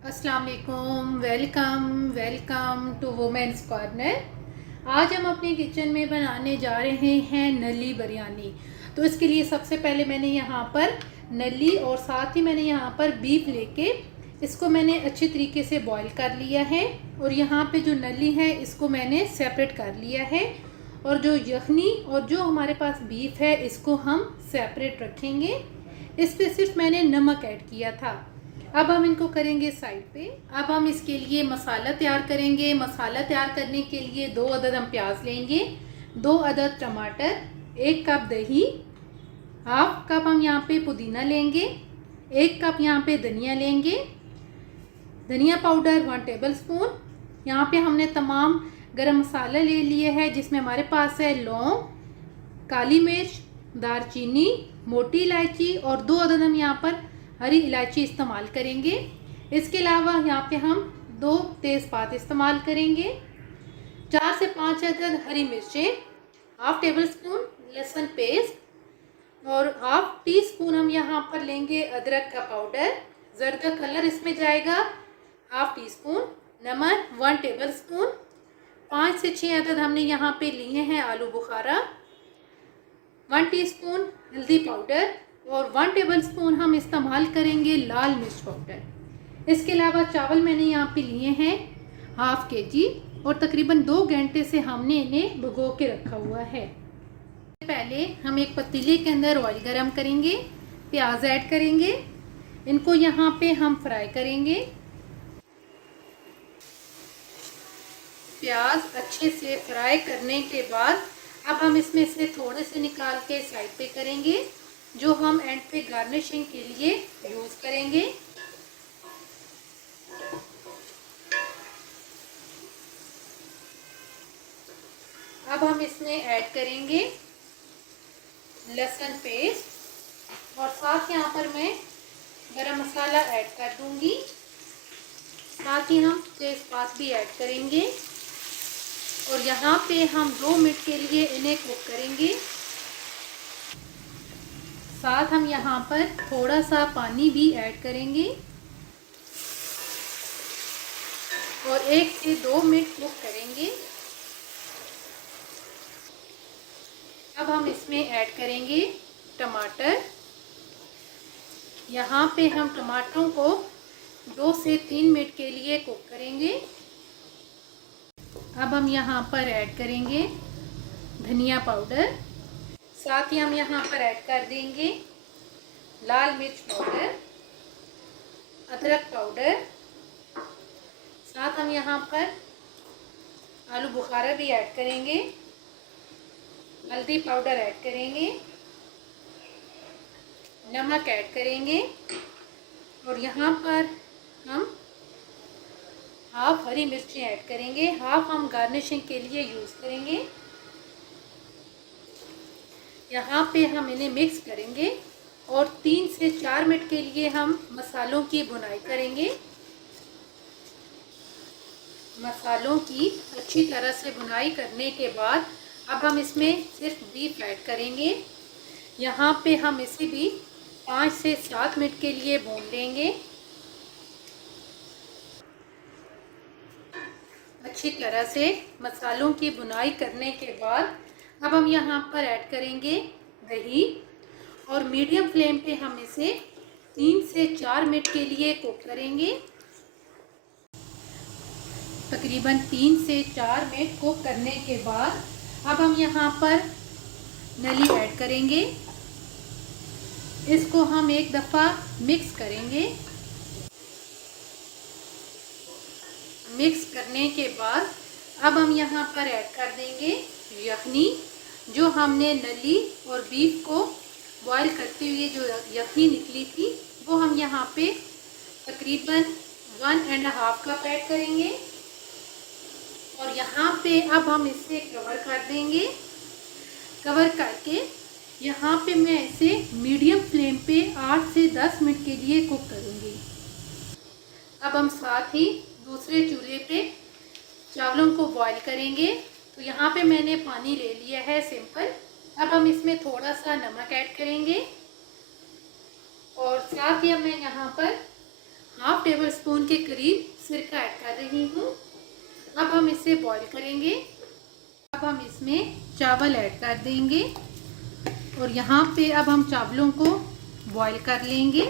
अस्सलाम वालेकुम। Welcome welcome to women's corner. आज हम अपने किचन में बनाने जा रहे हैं नली बिरयानी। तो इसके लिए सबसे पहले मैंने यहाँ पर नली और साथ ही मैंने यहाँ पर बीफ लेके इसको मैंने अच्छे तरीके से बॉईल कर लिया है। और यहाँ पे जो नली है इसको मैंने सेपरेट कर लिया है। और जो यखनी और जो हमारे पास बीफ है इसको हम सेपरेट रखेंगे। इस पे सिर्फ मैंने नमक ऐड किया था। अब हम इनको करेंगे साइड पे। अब हम इसके लिए मसाला तैयार करेंगे। मसाला तैयार करने के लिए 2 अदद हम प्याज लेंगे, 2 अदद टमाटर, 1 कप दही, हाफ कप हम यहाँ पे पुदीना लेंगे, 1 कप यहाँ पे धनिया लेंगे, धनिया पाउडर 1 टेबल स्पून। यहाँ पे हमने तमाम गरम मसाला ले लिए है जिसमें हमारे पास है लौंग, काली मिर्च, दारचीनी, मोटी इलायची और 2 अदद हम यहाँ पर हरी इलायची इस्तेमाल करेंगे। इसके अलावा यहाँ पे हम 2 तेज़पात इस्तेमाल करेंगे, 4 से 5 अदद हरी मिर्चें, हाफ टेबल स्पून लहसुन पेस्ट और हाफ टी स्पून हम यहाँ पर लेंगे अदरक का पाउडर, जर्द कलर इसमें जाएगा, हाफ टी स्पून नमक, 1 टेबल स्पून, 5 से 6 अदद हमने यहाँ पे लिए हैं आलू बुखारा, 1 टीस्पून हल्दी पाउडर और 1 टेबल स्पून हम इस्तेमाल करेंगे लाल मिर्च पाउडर। इसके अलावा चावल मैंने यहाँ पे लिए हैं हाफ केजी और तकरीबन 2 घंटे से हमने इन्हें भिगो के रखा हुआ है। पहले हम एक पतीले के अंदर ऑयल गरम करेंगे, प्याज ऐड करेंगे, इनको यहाँ पे हम फ्राई करेंगे। प्याज अच्छे से फ्राई करने के बाद अब हम इसमें से थोड़े से निकाल के साइड पे करेंगे, जो हम एंड पे गार्निशिंग के लिए यूज करेंगे। अब हम इसमें ऐड करेंगे लहसुन पेस्ट और साथ यहाँ पर मैं गरम मसाला ऐड कर दूंगी, साथ ही हम तेज़पात भी ऐड करेंगे और यहाँ पे हम 2 मिनट के लिए इन्हें कुक करेंगे। साथ हम यहाँ पर थोड़ा सा पानी भी ऐड करेंगे और 1 से 2 मिनट कुक करेंगे। अब हम इसमें ऐड करेंगे टमाटर। यहाँ पे हम टमाटरों को 2 से 3 मिनट के लिए कुक करेंगे। अब हम यहाँ पर ऐड करेंगे धनिया पाउडर, साथ ही हम यहाँ पर ऐड कर देंगे लाल मिर्च पाउडर, अदरक पाउडर, साथ हम यहाँ पर आलू बुखारा भी ऐड करेंगे, हल्दी पाउडर ऐड करेंगे, नमक ऐड करेंगे और यहाँ पर हम हाफ हरी मिर्ची ऐड करेंगे, हाफ हम गार्निशिंग के लिए यूज़ करेंगे। यहाँ पे हम इन्हें मिक्स करेंगे और 3 से 4 मिनट के लिए हम मसालों की भुनाई करेंगे। मसालों की अच्छी तरह से भुनाई करने के बाद अब हम इसमें सिर्फ बीफ ऐड करेंगे। यहाँ पे हम इसे भी 5 से 7 मिनट के लिए भून लेंगे। अच्छी तरह से मसालों की भुनाई करने के बाद अब हम यहाँ पर ऐड करेंगे दही और मीडियम फ्लेम पे हम इसे 3 से 4 मिनट के लिए कुक करेंगे। तकरीबन 3 से 4 मिनट कुक करने के बाद अब हम यहाँ पर नली ऐड करेंगे। इसको हम एक दफ़ा मिक्स करेंगे। मिक्स करने के बाद अब हम यहाँ पर ऐड कर देंगे यखनी, जो हमने नली और बीफ को बॉईल करते हुए जो यखनी निकली थी वो हम यहाँ पे तकरीबन 1.5 कप ऐड करेंगे और यहाँ पे अब हम इसे कवर कर देंगे। कवर करके यहाँ पे मैं इसे मीडियम फ्लेम पे 8 से 10 मिनट के लिए कुक करूँगी। अब हम साथ ही दूसरे चूल्हे पे चावलों को बॉईल करेंगे। तो यहाँ पे मैंने पानी ले लिया है सिंपल। अब हम इसमें थोड़ा सा नमक ऐड करेंगे और साथ ही मैं यहाँ पर हाफ टेबल स्पून के करीब सिरका ऐड कर रही हूँ। अब हम इसे बॉईल करेंगे। अब हम इसमें चावल ऐड कर देंगे और यहाँ पे अब हम चावलों को बॉईल कर लेंगे।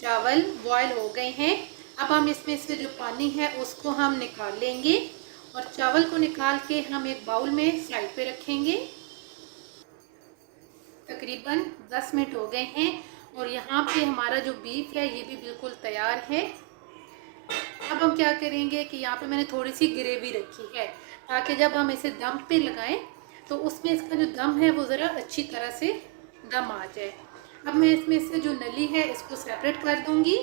चावल बॉईल हो गए हैं। अब हम इसमें से जो पानी है उसको हम निकाल लेंगे और चावल को निकाल के हम एक बाउल में साइड पे रखेंगे। तकरीबन 10 मिनट हो गए हैं और यहाँ पे हमारा जो बीफ है ये भी बिल्कुल तैयार है। अब हम क्या करेंगे कि यहाँ पे मैंने थोड़ी सी ग्रेवी रखी है ताकि जब हम इसे दम पे लगाएं तो उसमें इसका जो दम है वो ज़रा अच्छी तरह से दम आ जाए। अब मैं इसमें से जो नली है इसको सेपरेट कर दूंगी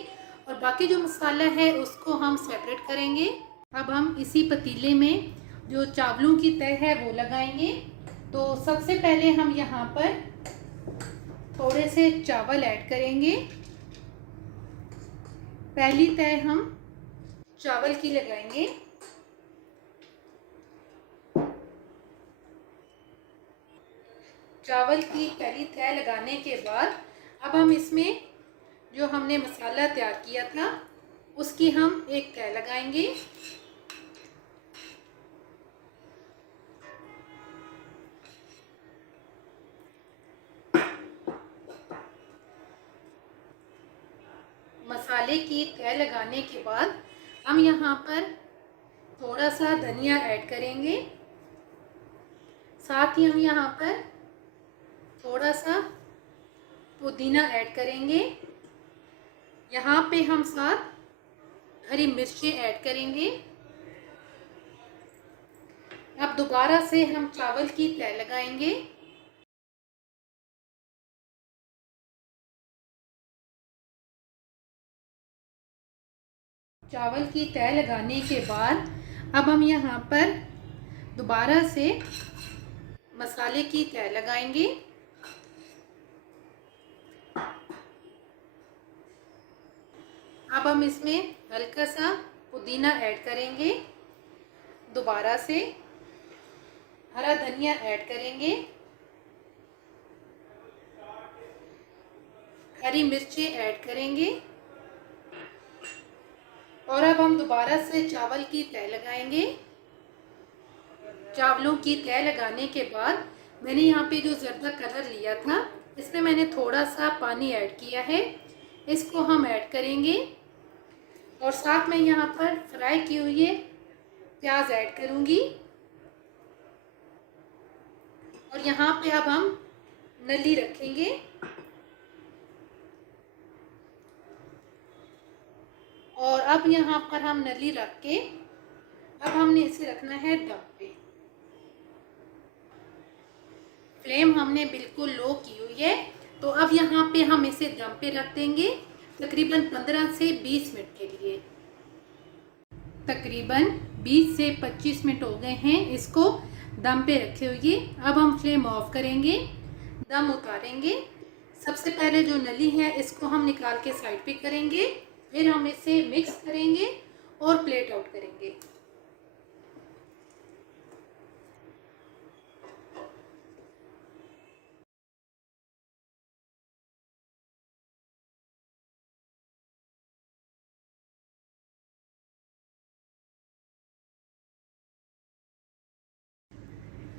और बाकी जो मसाला है उसको हम सेपरेट करेंगे। अब हम इसी पतीले में जो चावलों की तह है वो लगाएंगे। तो सबसे पहले हम यहाँ पर थोड़े से चावल ऐड करेंगे। पहली तह हम चावल की लगाएंगे। चावल की पहली तह लगाने के बाद अब हम इसमें जो हमने मसाला तैयार किया था उसकी हम एक तह लगाएंगे। मसाले की तह लगाने के बाद हम यहाँ पर थोड़ा सा धनिया ऐड करेंगे। साथ ही हम यहाँ पर थोड़ा सा पुदीना ऐड करेंगे। यहाँ पे हम साथ हरी मिर्चें ऐड करेंगे। अब दोबारा से हम चावल की तह लगाएंगे। चावल की तह लगाने के बाद अब हम यहाँ पर दोबारा से मसाले की तह लगाएंगे। अब हम इसमें हल्का सा पुदीना ऐड करेंगे। दोबारा से हरा धनिया ऐड करेंगे। हरी मिर्चें ऐड करेंगे और अब हम दोबारा से चावल की तह लगाएंगे। चावलों की तह लगाने के बाद मैंने यहाँ पे जो ज़र्दा कलर लिया था इसमें मैंने थोड़ा सा पानी ऐड किया है। इसको हम ऐड करेंगे और साथ में यहाँ पर फ्राई की हुई प्याज ऐड करूँगी और यहाँ पे अब हम नली रखेंगे। और अब यहाँ पर हम नली रख के अब हमने इसे रखना है दम पे। फ्लेम हमने बिल्कुल लो की हुई है। तो अब यहाँ पे हम इसे दम पे रख देंगे तकरीबन 15 से 20 मिनट के लिए। तकरीबन 20 से 25 मिनट हो गए हैं इसको दम पे रखे हुए। अब हम फ्लेम ऑफ करेंगे, दम उतारेंगे। सबसे पहले जो नली है इसको हम निकाल के साइड पे करेंगे, फिर हम इसे मिक्स करेंगे और प्लेट आउट करेंगे।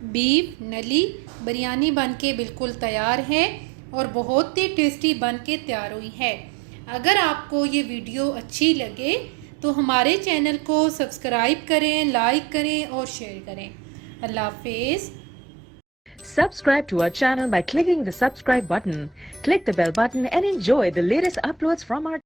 बीफ नली बिरयानी बनके बिल्कुल तैयार है और बहुत ही टेस्टी बनके तैयार हुई है। अगर आपको ये वीडियो अच्छी लगे तो हमारे चैनल को सब्सक्राइब करें, लाइक करें और शेयर करें। अल्लाह हाफिज़। Subscribe to our channel by clicking the subscribe button. Click the bell button and enjoy the latest uploads from our